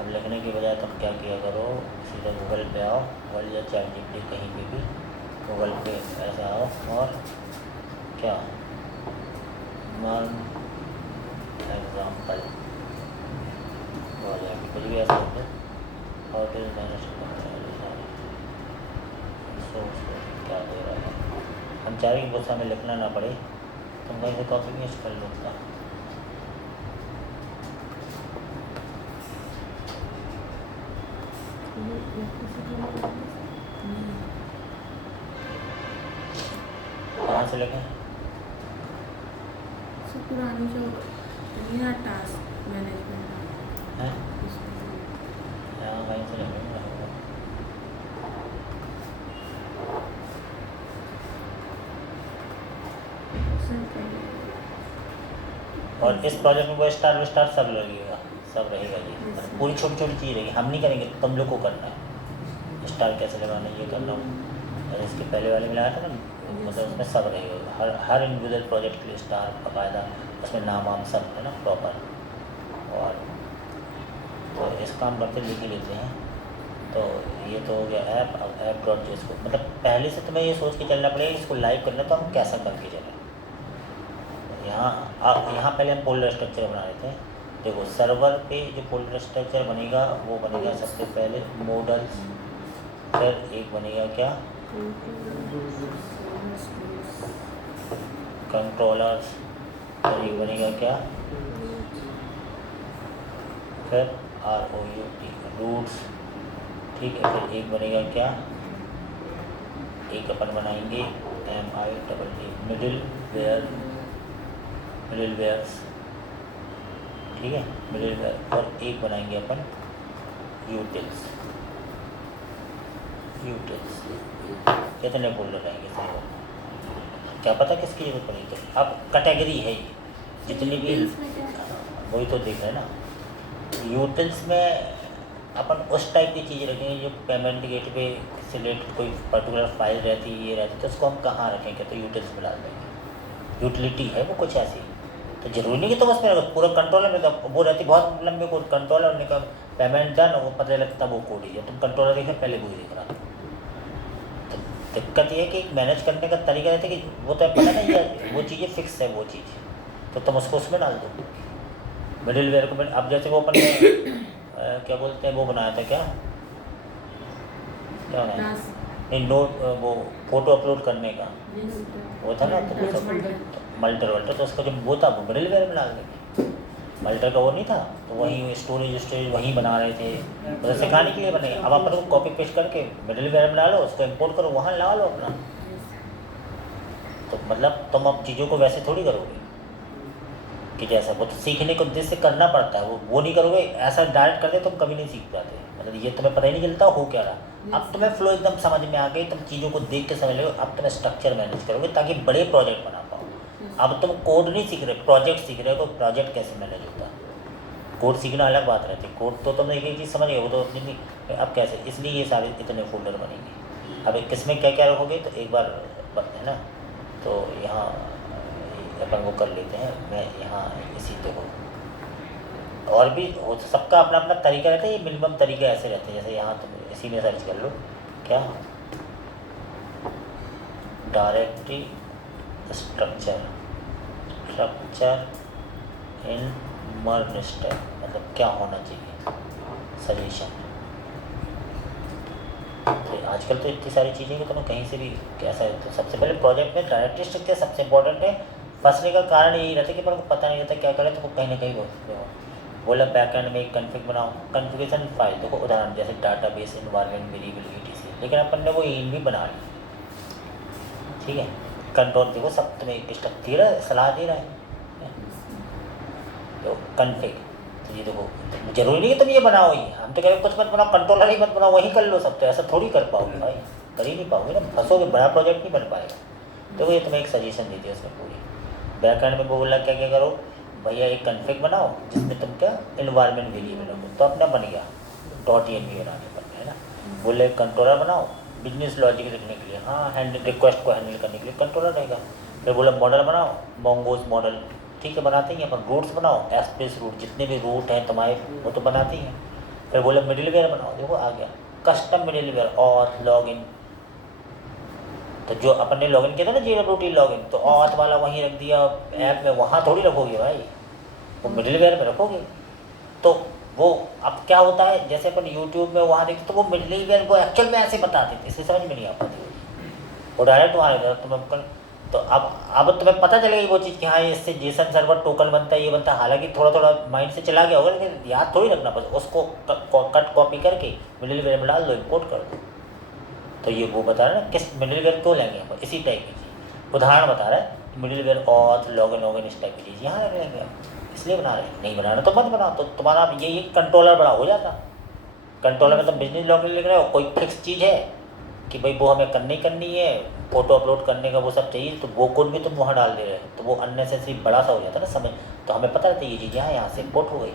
अब लिखने की बजाय तुम क्या किया करो, सीधा गूगल पे आओ, गूगल या ChatGPT कहीं पे भी, गूगल पे ऐसे आओ और क्या मान एग्जाम्पल कुछ भी ऐसा होता है। और फिर क्या दे रहा है, हम चाह रहे कि बहुत समय लिखना ना पड़े, तुम कहीं से कॉपी पेस्ट कर लो उसका। कहाँ से लिखें? पुरानी जो है टास्क मैनेजमेंट हैं यहाँ कहीं से लिखेंगे। और इस प्रोजेक्ट में वो स्टार सब लगेगा, सब रहेगा। ये मतलब पूरी छोटी छोटी चीज़ रहेगी, हम नहीं करेंगे, तुम लोग को करना है। स्टार कैसे लगाना है ये करना। और इसके पहले वाले में लगाया था ना, मतलब उसमें सब रहेगा। हर इंडिविजुअल प्रोजेक्ट के लिए स्टार बाकायदा, उसमें नाम वाम सब है ना प्रॉपर। और तो इस काम करते लिख ही लेते हैं। तो ये तो हो गया ऐप। अब app.js को मतलब पहले से तुम्हें ये सोच के चलना पड़ेगा इसको लाइव करना, तो हम कैसा करके चलें। यहाँ पहले हम फोल्डर स्ट्रक्चर बना लेते हैं। देखो सर्वर पे जो फोल्डर स्ट्रक्चर बनेगा वो बनेगा सबसे पहले मॉडल्स, फिर एक बनेगा क्या कंट्रोलर्स, फिर एक बनेगा क्या, फिर ROUT रूट्स, ठीक है। फिर एक बनेगा क्या, एक अपन बनाएंगे MIDD मिडिल वेयर्स, ठीक है, मिडिल वेयर। और एक बनाएंगे अपन यूटिल्स। कितने फोल्डर रहेंगे सर, क्या पता किसकी जरूरत पड़ेगी। तो अब कैटेगरी है ये जितनी भी, Utils में क्या? वही तो देख रहे हैं ना। यूटिल्स में अपन उस टाइप की चीज़ें रखेंगे जो पेमेंट गेटवे से रिलेटेड कोई पर्टिकुलर फाइल रहती है, ये रहती है, तो उसको हम कहाँ रखेंगे, तो यूटिल्स में डाल देंगे। यूटिलिटी है वो कुछ ऐसी, तो जरूरी नहीं कि तुम उसमें रखो पूरा कंट्रोलर में। तो वो रहती बहुत लंबे कोड, कंट्रोलर ने कहा पेमेंट डन, वो पता लगता वो कोड ही है। तुम कंट्रोलर देखे पहले वो ही दिख रहा। तो दिक्कत ये है कि मैनेज करने का तरीका रहता है कि वो तो पता नहीं है, वो चीज़ें फिक्स है वो चीज़, तो तुम उसको उसमें डाल दो मिडिल वेयर को। अब जैसे वो अपन ने क्या बोलते हैं वो बनाया था, क्या बनाया, Class, नहीं नोट, वो फोटो अपलोड करने का वो था ना, तो वो सब Multer. मल्टर, तो उसका जो वो था वो मिडिल वेयर में डाल देंगे। मल्टर का वो नहीं था, तो वहीं स्टोरेज वहीं बना रहे थे, मतलब सिखाने के लिए बने। अब अपन को कॉपी पेस्ट करके मिडिल वेयर में डालो, उसको इंपोर्ट करो, वहाँ लगा लो अपना। तो मतलब तुम अब चीज़ों को वैसे थोड़ी करोगे कि जैसा वो, तो सीखने को उद्देश्य से करना पड़ता है, वो नहीं करोगे ऐसा डायरेक्ट करते तुम कभी नहीं सीख पाते। मतलब ये तुम्हें पता ही नहीं चलता हो क्या रहा। अब तुम्हें फ्लो एकदम समझ में आ गई, तुम चीज़ों को देख के समझ लो। अब तुम स्ट्रक्चर मैनेज करोगे ताकि बड़े प्रोजेक्ट बना पाओ। अब तुम कोड नहीं सीख रहे, प्रोजेक्ट सीख रहे हो। तो प्रोजेक्ट कैसे मैनेज होता है, कोड सीखना अलग बात रहती है। कोड तो तुम एक एक चीज़ समझ गए, वो तो अपनी। अब कैसे, इसलिए ये सारे इतने फोल्डर बनेंगे। अब किस में क्या क्या रखोगे, तो एक बार है ना, तो यहाँ अपन वो कर लेते हैं। मैं यहाँ इसी पे हो, और भी हो, सबका अपना अपना तरीका रहता है। ये मिनिमम तरीका ऐसे रहते हैं, जैसे यहाँ तुम इसी में सर्च कर लो, क्या directory structure in merge step, मतलब क्या होना चाहिए सजेशन। तो आजकल तो इतनी सारी चीज़ें कि तुम्हें कहीं से भी कैसा है। तो सबसे पहले प्रोजेक्ट में डायरेक्टरी स्ट्रक्चर सबसे इंपॉर्टेंट है। फंसने का कारण यही रहता है कि मेरे को पता नहीं रहता क्या करें, तो वो कहीं ना कहीं बोला बैकएंड में एक कॉन्फ़िग बनाओ, कॉन्फ़िगरेशन फाइल। देखो उदाहरण जैसे डाटाबेस एनवायरनमेंट वेरिएबल etc, लेकिन अपन ने वो इन भी बना ली, ठीक है। कंट्रोल देखो सब तुम्हें एक स्टेप दे रहा है, सलाह दे रहा है, तो कॉन्फ़िग। तो ये देखो जरूरी नहीं कि तुम ये बनाओ ही, हम तो कह रहे कुछ मत बनाओ, कंट्रोलर ही मत बनाओ, वही कर लो सब। तो ऐसा थोड़ी कर पाओगे भाई, कर ही नहीं पाओगे ना, फंसोगे, बड़ा प्रोजेक्ट नहीं बन पाएगा। तो ये तुम्हें एक सजेशन दे दिया उसमें पूरी। बैकएंड में बोला क्या क्या करो भैया, एक कॉन्फ़िग बनाओ जिसमें तुम क्या एनवायरनमेंट वेरिएबल रखो, तो अपना बन गया .env बनाने पर, है ना। बोले कंट्रोलर बनाओ बिजनेस लॉजिक लिखने के लिए, हाँ हैंडल रिक्वेस्ट को हैंडल करने के लिए कंट्रोलर रहेगा। फिर बोला मॉडल बनाओ मोंगोज मॉडल, ठीक है बनाते ही हैं। अपन रूट्स बनाओ एस्प्रेस रूट, जितने भी रूट हैं तुम्हारे वो तो बनाते ही हैं। फिर बोले मिडिल वेयर बनाओ, देखो आ गया custom middleware auth login. तो जो अपन ने लॉगिन किया था ना JWT लॉगिन, तो ऑथ वाला वहीं रख दिया ऐप में, वहाँ थोड़ी रखोगे भाई, वो मिडिल वेयर में रखोगे। तो वो अब क्या होता है, जैसे अपन यूट्यूब में वहाँ देखते तो वो मिडिल वेयर को एक्चुअल में ऐसे बताते थे, इसलिए समझ में नहीं आ पाती वो डायरेक्ट वहाँ रहता तुम्हें। तो अब तुम्हें पता चलेगी वो चीज़ कि हाँ इससे जेसन सर्वर टोकन बनता है, ये बनता है। हालांकि थोड़ा थोड़ा माइंड से चला गया होगा, लेकिन याद थोड़ी रखना पड़ता। उसको कट कॉपी करके मिडिल वेयर में डाल दो, इम्पोर्ट कर दो। तो ये वो बता रहा है ना किस मिडिल वेयर क्यों लेंगे हम, इसी टाइप की चीज़ उदाहरण बता रहा है। मिडिल वेयर ऑथ लॉगिन इस टाइप की चीज़ यहाँ रख लेंगे हम, इसलिए बना रहे हैं। नहीं बनाना तो मत बनाओ, तो तुम्हारा ये कंट्रोलर बड़ा हो जाता। कंट्रोलर में तुम बिजनेस लॉगिन लिख रहे हो, कोई फिक्स चीज़ है कि भाई वो हमें करनी है, फ़ोटो अपलोड करने का वो सब चाहिए, तो वो कोड भी तुम वहाँ डाल दे रहे हो, तो वो अननेसेसरी बड़ा सा हो जाता है ना समझ। तो हमें पता रहता है ये चीज़ यहाँ से इम्पोर्ट हो गई,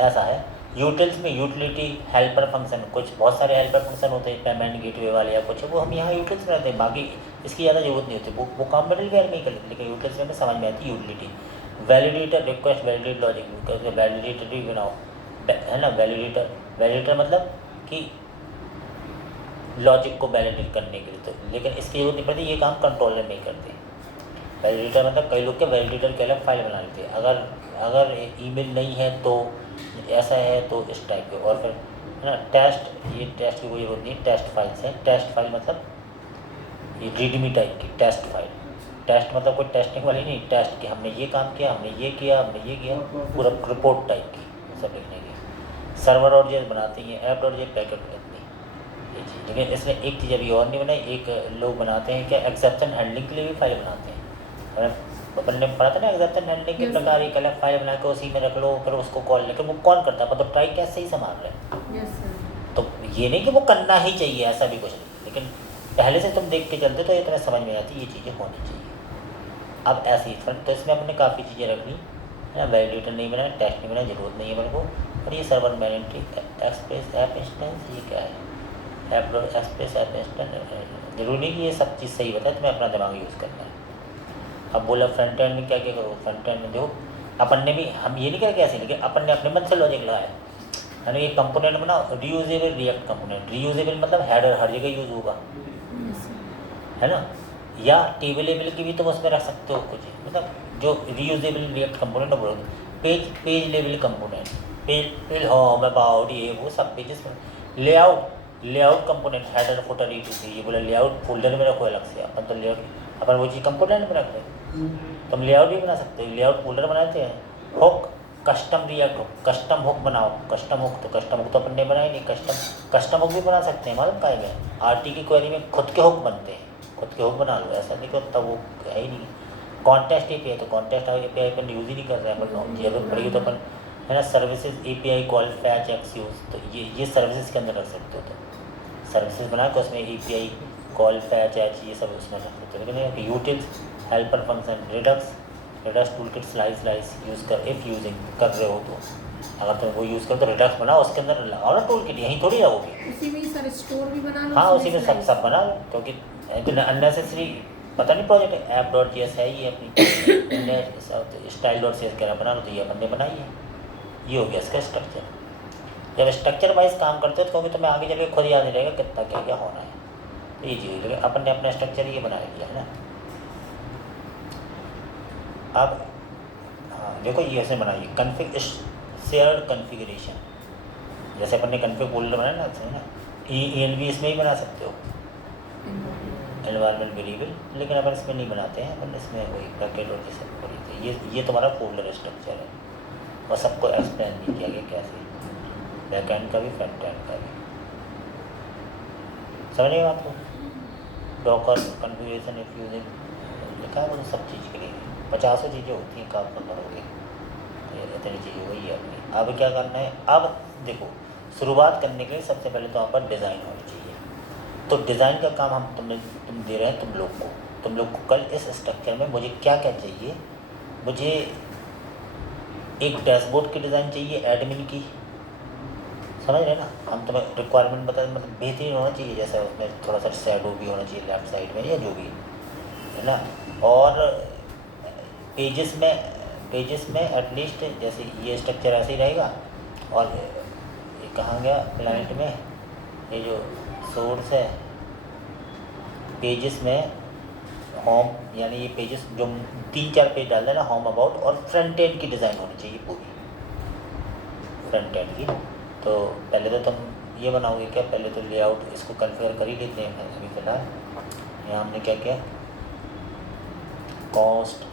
ऐसा है। यूटिल्स में यूटिलिटी हेल्पर फंक्शन, कुछ बहुत सारे हेल्पर फंक्शन होते हैं पेमेंट गेटवे वाले या कुछ, वो हम यहाँ यूटिल्स में रहते हैं। बाकी इसकी ज़्यादा जरूरत नहीं होती, वो काम मिडिल वेयर में ही कर लेते, लेकिन यूटिल्स में समझ में आती है utility. Validator request validate logic, validator भी बनाओ, है ना। वैलिडेटर मतलब कि लॉजिक को वैलिडेट करने के लिए, तो लेकिन इसकी जरूरत नहीं पड़ती, ये काम कंट्रोलर में ही करते हैं। वैलिडेटर मतलब कई लोग के वैलिडेटर के अलग फाइल बना लेते हैं। अगर ईमेल नहीं है तो ऐसा है तो इस टाइप के। और फिर है ना टेस्ट, ये टेस्ट की कोई जरूरत नहीं, टेस्ट फाइल्स हैं। टेस्ट फाइल मतलब ये रीडमी टाइप की टेस्ट फाइल। टेस्ट मतलब कोई टेस्टिंग वाली नहीं, टेस्ट की हमने ये काम किया, हमने ये किया, हमने ये किया, पूरा रिपोर्ट टाइप की सब लिखने की। सर्वर डॉट जेएस बनाते हैं, ऐप डॉट जेएस पैकेट करती ये चीज़। लेकिन इसमें एक चीज़ अभी और नहीं बनाई, एक लोग बनाते हैं क्या, एक्सेप्शन हैंडलिंग के लिए भी फाइल बनाते हैं। अपन ने पढ़ा था ना एक्सेप्शन हैंडलिंग के Yes, प्रकार, sir. एक अलग फाइल बना के उसी में रख लो, फिर उसको कॉल, लेकिन वो कौन करता है, मतलब ट्राई कैसे ही संभाल रहे हैं। Yes sir. तो ये नहीं कि वो करना ही चाहिए, ऐसा भी कुछ नहीं, लेकिन पहले से तुम देख के चलते तो ये तुम्हें समझ में आती ये चीज़ें होनी चाहिए। अब ऐसी तो इसमें हमने काफ़ी चीज़ें रख ली है ना, वैलिडेटर नहीं बनाया, टेस्ट नहीं बनाया, ज़रूरत नहीं है मेरे को। और ये server mandatory express app instance, ये क्या है, ऐप एक्सप्रेस ऐप इंस्टेंस, जरूरी नहीं कि ये सब चीज़ सही बताए, तुम्हें अपना दिमाग यूज़ करना है। अब बोला फ्रंट एंड में क्या क्या करो, फ्रंट एंड में देखो अपन ने भी, हम ये नहीं करें कैसे, लेकिन अपन ने अपने मन से लॉजिक लगाया है ना। ये कंपोनेंट बनाओ, रीयूजेबल रिएक्ट कंपोनेंट, रीयूजेबल मतलब हेडर हर जगह यूज़ होगा, यस सर। है ना। या टेबलेबल की भी तुम उसमें रख सकते हो कुछ, मतलब जो रीयूजेबल रिएक्ट कंपोनेंट बोलो, page level component, page home about, ये वो सब पेजेस में। Layout component, header footer etc, ये बोला लेआउट फोल्डर में रखो अलग से, अपन तो लेआउट अपन वो चीज़ कंपोनेंट में रख रहे हैं। तुम लेआउट भी बना सकते हो, लेआउट फोल्डर बनाते हैं। Hook, custom react hook, custom hook बनाओ, कस्टम हुक तो अपन ने बनाई नहीं, कस्टम हुक भी बना सकते हैं, मालूम का है, आरटी की क्वेरी में खुद के हुक बनते हैं, खुद के हुक बना लो, ऐसा नहीं करता वो है ही नहीं। कॉन्टेस्ट एपीआई तो कॉन्टेस्ट एपीआई अपन यूज़ ही नहीं कर रहे हैं अपन, जरूरत पड़ेगी तो अपन है ना, services API call fetch x use, तो ये सर्विसेज के अंदर रख सकते हो। तो सर्विसेज बना के उसमें एपीआई कॉल फैच एच ये सब उसमें रख सकते हो। लेकिन utils, helper function, Redux tool kit, slice use कर, इफ़ यूजिंग कर रहे हो तो अगर तुम वो यूज़ करो तो रिडक्स बनाओ, उसके अंदर लगाओ ना टूल किट, यहीं थोड़ी रहोगे। उसी में ही सर स्टोर भी बना लो। हाँ उसमें उसी में सब slice। बना लो, क्योंकि अननेसेसरी पता नहीं प्रोजेक्ट है, ऐप डॉट जेएस है ये अपनी स्टाइल डॉट सी एस बना लो, तो ये अपन ने बनाई है। ये हो गया इसका स्ट्रक्चर। जब स्ट्रक्चर वाइज काम करते हो तो क्योंकि तुम्हें आगे चल के खुद याद नहीं रहेगा कितना क्या क्या होना है, तो ये चीज़, लेकिन अपन ने अपना स्ट्रक्चर ये बना लिया है ना। अब हाँ देखो ये ऐसे बनाइए, कन्फिग शेयर्ड कन्फिगरेशन, जैसे अपन ने कन्फिग फोल्डर बनाया ना, सही ना, ENV इसमें ही बना सकते हो, एनवायरनमेंट वेरिएबल, लेकिन अपन इसमें नहीं बनाते हैं, अपन इसमें वही पैकेट और जैसे करी थे। ये तुम्हारा फोल्डर स्ट्रक्चर है, और सबको एक्सप्लेन नहीं किया गया कैसे, बैक एंड का भी फ्रंट एंड का भी। समझ गए आपको, डॉकर कन्फिगरेशन इफ यूजिंग लिखा है, वो सब चीज़ के लिए 50 चीज़ें होती हैं, काम करना होगी, इतनी चीज़ें वही है अपनी। अब क्या करना है, अब देखो शुरुआत करने के लिए सबसे पहले तो वहाँ पर डिज़ाइन होनी चाहिए। तो डिज़ाइन का काम हम तुम दे रहे हैं तुम लोग को कल इस स्ट्रक्चर में मुझे क्या क्या चाहिए, मुझे एक डैशबोर्ड की डिज़ाइन चाहिए एडमिन की, समझ रहे ना। हम तुम्हें रिक्वायरमेंट बता, मतलब बेहतरीन होना चाहिए, जैसा उसमें थोड़ा सा शैडो भी होना चाहिए लेफ्ट साइड में या जो भी है ना। और पेजेस में एटलीस्ट जैसे ये स्ट्रक्चर ऐसे ही रहेगा। और ये कहाँ गया क्लाइंट में, ये जो सोर्स है पेजेस में होम, यानी ये पेजेस जो 3-4 पेज डाल देना, होम अबाउट और फ्रंट एंड की डिज़ाइन होनी चाहिए पूरी, फ्रंट एंड की। तो पहले तो तुम ये बनाओगे क्या, पहले तो लेआउट इसको कन्फिगर कर ही लेते हैं अभी फिलहाल। यहाँ हमने क्या किया, कॉस्ट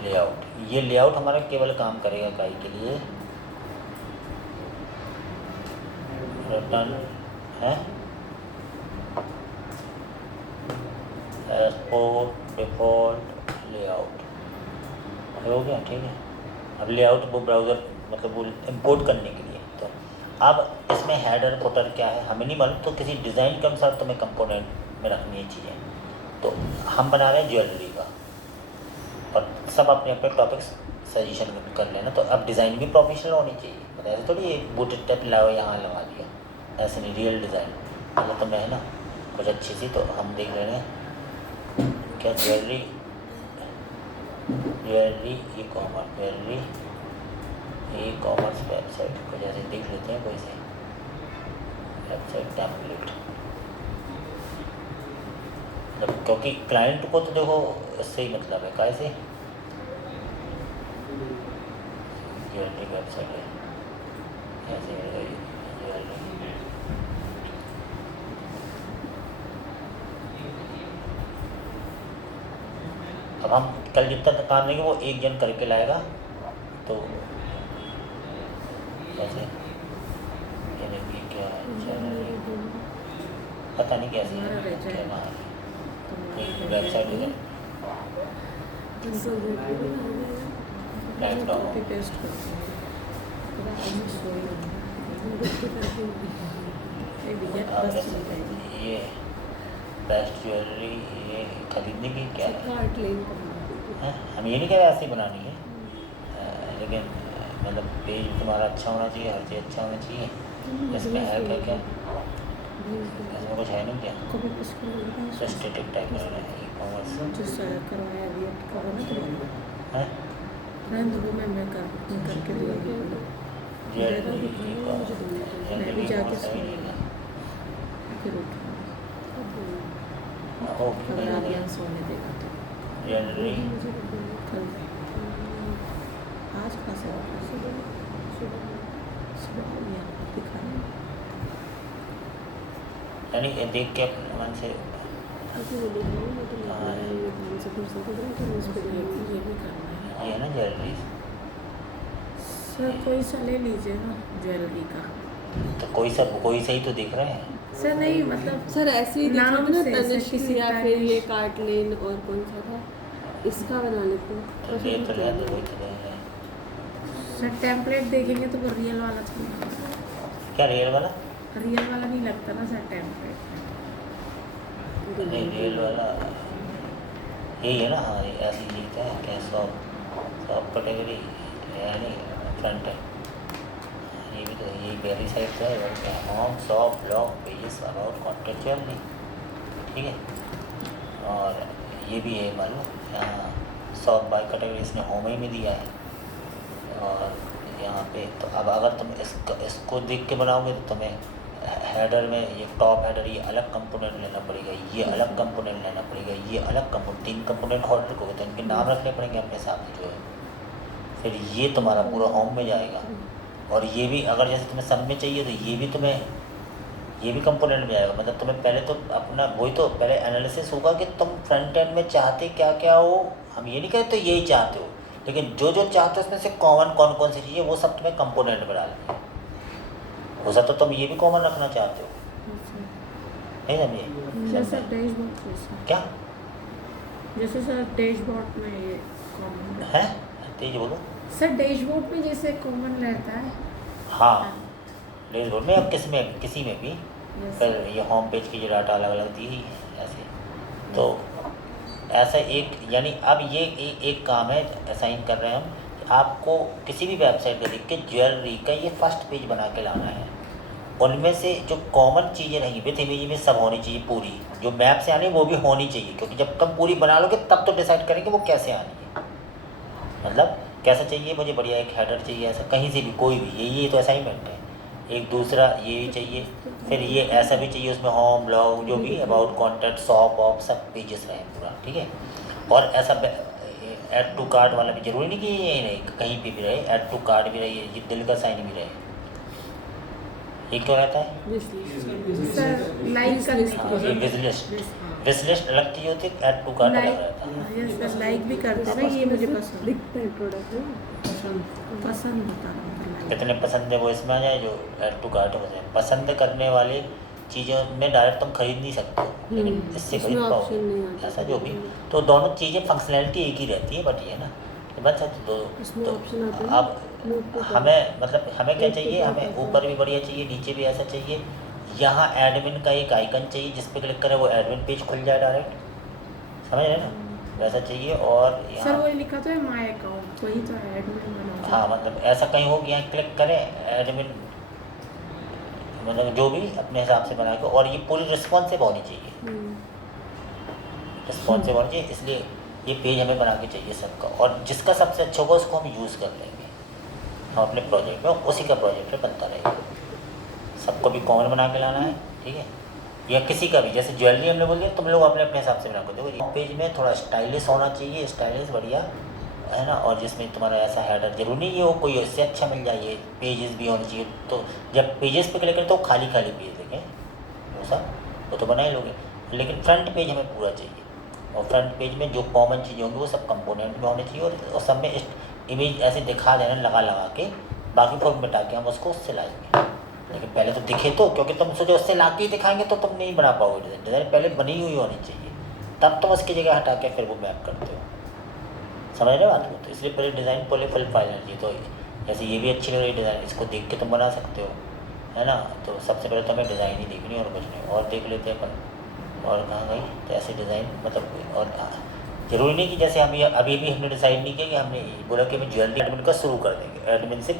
लेआउट, ये लेआउट हमारा केवल काम करेगा काई के लिए, रिटर्न है एक्सपोर्ट डिफ़ॉल्ट लेआउट हो गया, ठीक है। अब लेआउट वो ब्राउज़र मतलब वो इंपोर्ट करने के लिए। तो अब इसमें हेडर फुटर क्या है हमें नहीं मालूम, तो किसी डिज़ाइन के अनुसार तुम्हें कंपोनेंट में रखनी है चीज़ें। तो हम बना रहे हैं ज्वेलरी का, और सब अपने अपने टॉपिक्स सजेशन कर लेना। तो अब डिज़ाइन भी प्रोफेशनल होनी चाहिए, मतलब ऐसे थोड़ी बूट स्टेप लाओ यहाँ लगा दिया, ऐसे नहीं, रियल डिज़ाइन मतलब तो मैं है ना कुछ अच्छी सी। तो हम देख रहे हैं क्या, ज्वेलरी ई कॉमर्स वेबसाइट को जैसे देख लेते हैं, कोई से वेबसाइट टेम्पलेट, मतलब क्योंकि क्लाइंट को तो देखो इससे ही मतलब है, कैसे ज्वेलरी वेबसाइट है ऐसे ज्वेलरी। अब हम कल जितना काम लेंगे वो एक जन करके लाएगा, तो ऐसे ज्वेलरी पता नहीं कैसी है, हमारा रह जाए। क्या वहाँ तो एक वेबसाइट है Right, कॉपी पेस्ट करते हैं पूरा ऑफिस वही होगा। ये भैया आप बस जैसे चली जाएगी। ये बेस्ट ज्वेलरी ये खरीदने की क्या है? कार्ट लेन हैं? हम ये नहीं कह रहे ऐसे ही बनानी है, लेकिन मतलब पेज तुम्हारा अच्छा होना चाहिए, हर चीज़ अच्छा होना चाहिए। इसमें है क्या क्या? इसमें कुछ है नहीं क्या? कॉपी पेस्ट कर स्टेटिक टाइप लग रहा है ई कॉमर्स जो करवाया रिएक्ट करो ना तो है रहने दो, मैं करके दूँगी। मैं भी जाके सोऊंगी फिर उठूँगी अगर आर्यन सोने देगा तो ज्वेलरी कल आज कहाँ से सुबह हो गया दिखाना यानी ये देख के अपने मन से ये भी करना है। ये है ना ज्वेलरी, सर कोई सा ले लीजिए ना ज्वेलरी का। तो कोई सही तो दिख रहा है। सर नहीं मतलब सर ऐसे ही नाम देखो ना, से, ऐसे तनिष्क किसी या का फिर नहीं। ये कार्ट लेन और कौन सा था, इसका बना लेते हैं। तो ये तो है, तो वही तो है। सर टेम्पलेट देखेंगे तो वो रियल वाला तो क्या रियल वाला? रियल वाला नहीं लगता ना सर टेम्पलेट। नहीं रियल वाला यही है ना। हाँ ये ऐसी चीज़ है क्या? शॉप कैटेगरी यानी फ्रंट है, ये भी तो ये पहली साइड तो है और क्या home shop blog pages about contact jewellery, ठीक है। और ये भी है मालूम, यहाँ शॉप बाय कैटेगरी इसने होम ही में दिया है। और यहाँ पे तो अब अगर तुम इसको देख के बनाओगे तो तुम्हें हेडर में ये टॉप हेडर ये अलग कंपोनेंट लेना पड़ेगा, ये अलग कंपोनेंट लेना पड़ेगा, ये अलग कंपोनेंट, 3 कंपोनेंट ऑर्डर को तो इनके नाम रखने पड़ेंगे अपने हिसाब से जो है। फिर ये तुम्हारा पूरा होम में जाएगा। और ये भी अगर जैसे तुम्हें सब में चाहिए तो ये भी तुम्हें ये भी कंपोनेंट में आएगा। मतलब तुम्हें पहले तो अपना वही तो पहले एनालिसिस होगा कि तुम फ्रंट एंड में चाहते क्या क्या हो। हम ये नहीं कहते तो यही चाहते हो, लेकिन जो जो चाहते हो उसमें से कॉमन कौन कौन सी चीज़ें वो सब तुम्हें कंपोनेंट में डालनी है। हो सकता तो तुम ये भी कॉमन रखना चाहते हो, नहीं समझे? जैसे डैशबोर्ड जैसा क्या जैसे सर डैशबोर्ड में ये कॉमन है? तेज बोलो। सर डैशबोर्ड में जैसे कॉमन रहता है। हाँ डैशबोर्ड में अब किसी में भी यस फिर ये होम पेज की जो डाटा अलग अलग दी ही है ऐसे। तो ऐसा एक यानी अब ये एक काम है असाइन कर रहे हैं हम कि आपको किसी भी वेबसाइट पर देख के ज्वेलरी का ये फर्स्ट पेज बना के लाना है। उनमें से जो कॉमन चीज़ें रहेंगी विथ इमेज में सब होनी चाहिए पूरी, जो मैप से आनी है वो भी होनी चाहिए, क्योंकि जब तुम पूरी बना लोगे तब तो डिसाइड करेंगे वो कैसे आनी है। मतलब कैसा चाहिए मुझे, बढ़िया एक हेडर चाहिए ऐसा कहीं से भी कोई भी, ये तो असाइनमेंट है। एक दूसरा ये भी चाहिए, फिर ये ऐसा भी चाहिए उसमें होम ब्लॉग जो भी अबाउट कॉन्टैक्ट शॉप ऑफ सब पेजेस रहे पूरा, ठीक है। और ऐसा ऐड टू कार्ड वाला भी जरूरी नहीं कि ये नहीं कहीं पे भी रहे, ऐड टू कार्ड भी रहे, ये दिल का साइन भी रहे। ये क्यों रहता है? सर लाइक हाँ ये विश लिस्ट अलग चीज़ होती है, ऐड टू कार्ड अलग रहता है। यस सर लाइक भी करते हैं ना, ये मुझे पसंद दिखता है प्रोडक्ट पसंद होता है कितने पसंद है वो इसमें आ जाए, जो ऐड टू कार्ट हो जाए। पसंद करने वाली चीज़ों में डायरेक्ट तुम खरीद नहीं सकते हो, लेकिन इससे खरीद इसमें पाओ option नहीं आता। ऐसा जो भी। तो दोनों चीज़ें फंक्शनैलिटी एक ही रहती है, बट ये ना कि बस इसमें तो option आता है अब हमें मतलब हमें क्या चाहिए, हमें ऊपर भी बढ़िया चाहिए नीचे भी ऐसा चाहिए। यहाँ एडमिन का एक आइकन चाहिए जिस पे क्लिक करें वो एडमिन पेज खुल जाए डायरेक्ट, समझ रहे हैं ना वैसा चाहिए। और सर यहाँ वही लिखा तो है माय अकाउंट, वही तो एडमिन बना हाँ मतलब ऐसा कहीं हो कि यहाँ क्लिक करें एडमिन, मतलब जो भी अपने हिसाब से बना के। और ये पूरी रिस्पॉन्सिव होनी चाहिए, रिस्पॉन्सिव होनी चाहिए, इसलिए ये पेज हमें बना के चाहिए सबका। और जिसका सबसे अच्छा होगा उसको हम यूज़ कर लेंगे हम अपने प्रोजेक्ट में, उसी का प्रोजेक्ट में बनता रहेगा। सबको भी कॉमन बना के लाना है, ठीक है। या किसी का भी, जैसे ज्वेलरी हमने बोल दिया तुम लोग अपने अपने हिसाब से बना कर देखो। पेज में थोड़ा स्टाइलिश होना चाहिए, स्टाइलिश बढ़िया है ना। और जिसमें तुम्हारा ऐसा हेडर जरूरी नहीं है वो कोई इससे अच्छा मिल जाए, पेजेस भी होने चाहिए। तो जब पेजेस पे क्लिक करें तो खाली खाली पेज देखें वो सब वो तो बना ही लोगे, लेकिन फ्रंट पेज हमें पूरा चाहिए। और फ्रंट पेज में जो कॉमन चीज़ें होंगी वो सब कंपोनेंट में होने चाहिए। और सब में इमेज ऐसे दिखा देना लगा लगा के, बाकी को मिटा के हम उसको सिलाएंगे, लेकिन पहले तो दिखे तो, क्योंकि तुम सोचो उससे ला के ही दिखाएंगे तो तुम नहीं बना पाओगे डिज़ाइन। डिज़ाइन पहले बनी हुई होनी चाहिए, तब तुम उसकी जगह हटा के फिर वो मैप करते हो। समझ रहे हो बात को? तो इसलिए पूरी डिज़ाइन पहले फुल फाइनल चाहिए। तो जैसे ये भी अच्छी लग रही डिज़ाइन, इसको देख के तुम बना सकते हो, है ना। तो सबसे पहले तो हमें डिज़ाइन ही देखनी और कुछ नहीं। और देख लेते हैं अपन, और कहाँ गई? तो ऐसे डिज़ाइन मतलब, और ज़रूरी नहीं कि जैसे हम ये अभी भी हमने डिसाइड नहीं किया कि हमने बोला कि हमें ज्वेलरी एडमिन का शुरू कर देंगे, एडमिन से